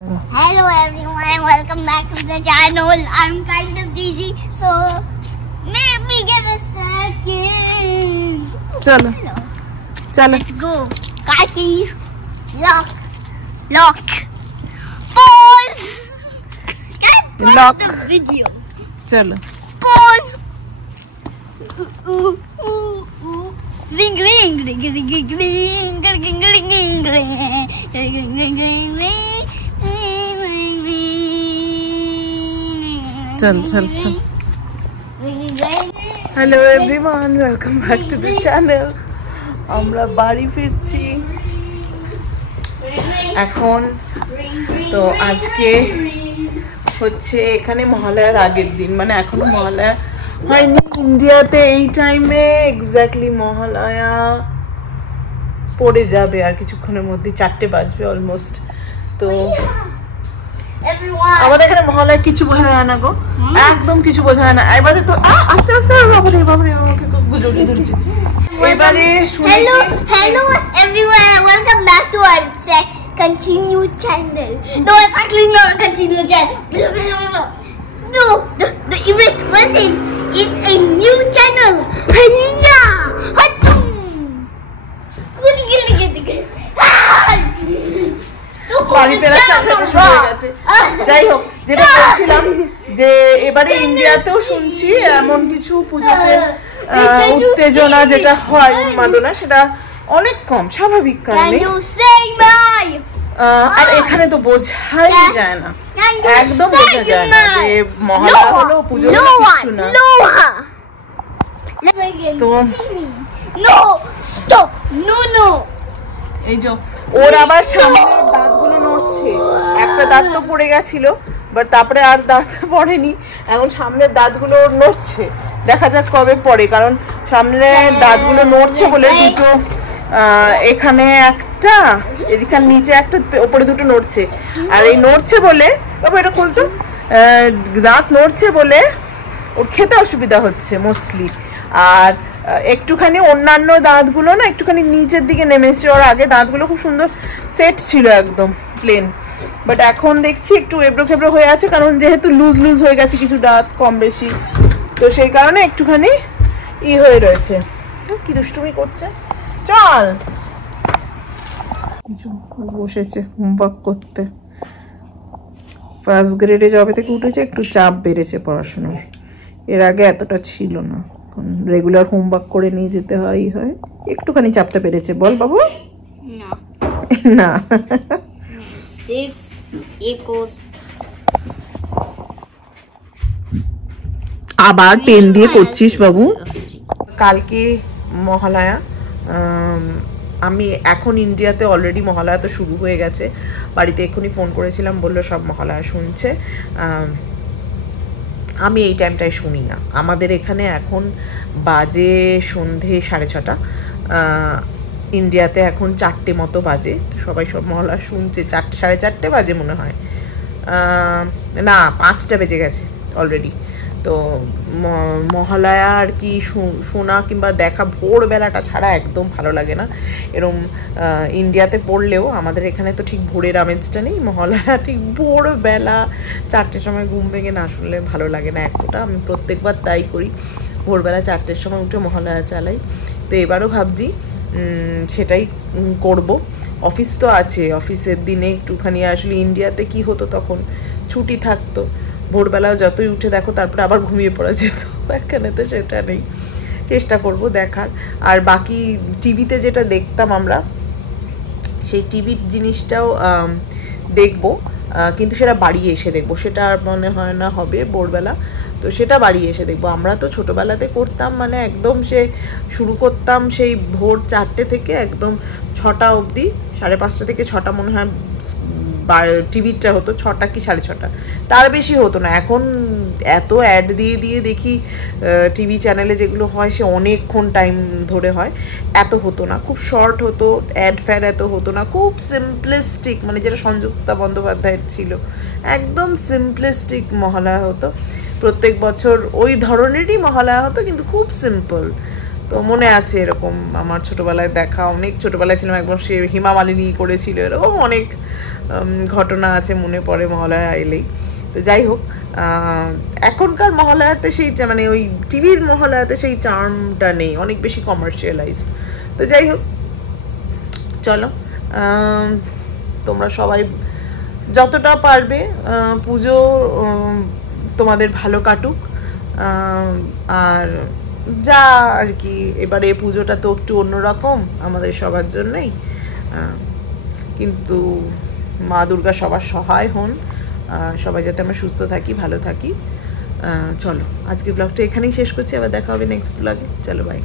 Hello everyone, welcome back to the channel. I'm kind of dizzy, so maybe give a second. चलो चलो Let's go. Car keys. Lock. Pause. Can I pause Lock. the video? चलो Pause. Ring. चल hello everyone welcome back to the channel আমরা বাড়ি ফিরছি এখন তো আজকে হচ্ছে এখানে মহালয়ার আগের দিন মানে এখনো মহালয়া হয়নি ইন্ডিয়াতে এই টাইমে এক্স্যাক্টলি মহালয়া পড়ে যাবে আর কিছুক্ষণের মধ্যে 4টে বাজবে অলমোস্ট তো আমাদের এখানে মহালয়া কিছু বোঝা যায় না গো একদম কিছু বোঝা যায় না এবারে তো আস্তে আস্তে বাবারে আমাকে জড়িয়ে ধরছে এবারে Hello everyone, welcome back to our continue channel. No, it's actually not a continue channel. No, the erase message. It's a new channel. Hiya! যাই হোক যেটা বলছিলাম যে এবারে ইন্ডিয়াতেও শুনছি এমন কিছু পুজোতে উত্তেজনা যেটা হয় উন্মাদনা সেটা অনেক কম স্বাভাবিক কারণে আর এখানে তো বোঝাই যায় না একদম বোঝা যায় না যে মহালয়া হলো পুজো হলো কিছু না তো এই যে ওর আবার সামনের দাঁতগুলো নড়ছে একটা দাঁত তো পড়ে গেছিল বাট তারপরে আর দাঁত পড়েনি এখন সামনের দাঁতগুলো নড়ছে দেখা যাক কবে পড়ে কারণ সামনে দাঁতগুলো নড়ছে বলে দুটো এখানে একটা এখানে নিচে একটা উপরে দুটো নড়ছে আর এই নড়ছে বলে বাবা এটা খুলতো দাঁত নড়ছে বলে ওর খেতে অসুবিধা হচ্ছে মোস্টলি আর একটুখানি অন্যান্য দাঁতগুলো না একটুখানি নিচের দিকে নেমেছে ওর আগে দাঁতগুলো খুব সুন্দর সেট ছিল একদম প্লেন বাট এখন দেখছি একটু এবড়ো খেবড়ো হয়ে আছে কারণ যেহেতু লুজ হয়ে গেছে কিছু দাঁত কম বেশি তো সেই কারণে একটুখানি হয়ে রয়েছে কি দুষ্টুমি করছে চল বসেছে হোমওয়ার্ক করতে ফার্স্ট গ্রেডে যবে থেকে উঠেছে একটু চাপ বেড়েছে পড়াশোনার এর আগে এতটা ছিল না রেগুলার হোমওয়ার্ক করে নিয়ে যেতে হয় একটুখানি চাপটা বেড়েছে বল বাবু না 6 equals আবার পেন দিয়ে করছিস বাবু কালকে মহালয়া আমি এখন ইন্ডিয়াতে অলরেডি মহালয়া তো শুরু হয়ে গেছে বাড়িতে এক্ষুনি ফোন করেছিলাম বললো সব মহালয়া শুনছে আমি এই টাইমটায় শুনি না আমাদের এখানে এখন বাজে সন্ধে 6:30 ইন্ডিয়াতে এখন 4টে মতো বাজে সবাই সব মহালয়া শুনছে 4:30 বাজে মনে হয় না 5টা বেজে গেছে অলরেডি তো মহালয়া আর কি শোনা কিংবা দেখা ভোরবেলাটা ছাড়া একদম ভালো লাগে না এরকম ইন্ডিয়াতে পড়লেও আমাদের এখানে তো ঠিক ভোরের আমেজটা নেই মহালয়া ঠিক ভোরবেলা 4টের সময় ঘুম ভেঙে না শুনলে ভালো লাগে না এতটা আমি প্রত্যেকবার তাই করি ভোরবেলা 4টের সময় উঠে মহালয়া চালাই তো এবারও ভাবছি সেটাই করব অফিস তো আছে অফিসের দিনে একটুখানি আসলে ইন্ডিয়াতে কি হতো তখন ছুটি থাকতো ভোরবেলাও যতই উঠে দেখো তারপরে আবার ঘুমিয়ে পড়া যেত এখানে তো সেটা নেই চেষ্টা করব দেখার আর বাকি টিভিতে যেটা দেখতাম আমরা সেই টিভির জিনিসটাও দেখব কিন্তু সেটা বাড়ি এসে দেখবো সেটা আর মনে হয় না হবে ভোরবেলা তো সেটা বাড়ি এসে দেখবো আমরা তো ছোটোবেলাতে করতাম মানে একদম শুরু করতাম সেই ভোর 4টে থেকে একদম 6টা অবধি 5:30 থেকে 6টা মনে হয় টিভিটা হতো 6টা কি 6:30 তার বেশি হতো না এখন এত অ্যাড দিয়ে দেখি টিভি চ্যানেলে যেগুলো হয় সে অনেকক্ষণ টাইম ধরে হয় এত হতো না খুব শর্ট হতো অ্যাড ফ্যাড এত হতো না খুব সিম্পলিস্টিক মানে যেটা সংযুক্তা বন্দ্যোপাধ্যায়ের ছিল একদম সিম্পলিস্টিক মহালয়া হতো প্রত্যেক বছর ওই ধরনেরই মহালয়া হতো কিন্তু খুব সিম্পল তো মনে আছে এরকম আমার ছোটবেলায় দেখা অনেক ছোটবেলায় ছিলাম একবার সে হেমা মালিনী করেছিল এরকম অনেক ঘটনা আছে মনে পড়ে মহালয়া এলেই। তো যাই হোক, এখনকার মহালয়াতে সেই মানে ওই টিভির মহালয়াতে সেই চার্মটা নেই, অনেক বেশি কমার্শিয়ালাইজড। তো যাই হোক, চলো তোমরা সবাই যতটা পারবে পুজো তোমাদের ভালো কাটুক। আর যা আর কি, এবারে পুজোটা তো একটু অন্যরকম আমাদের সবার জন্যই, কিন্তু মা দুর্গা সবার সহায় হন, সবাই যাতে আমরা সুস্থ থাকি, ভালো থাকি। চলো আজকের ব্লগটা এখানেই শেষ করছি, আবার দেখা হবে নেক্সট ব্লগে। চলো বাই।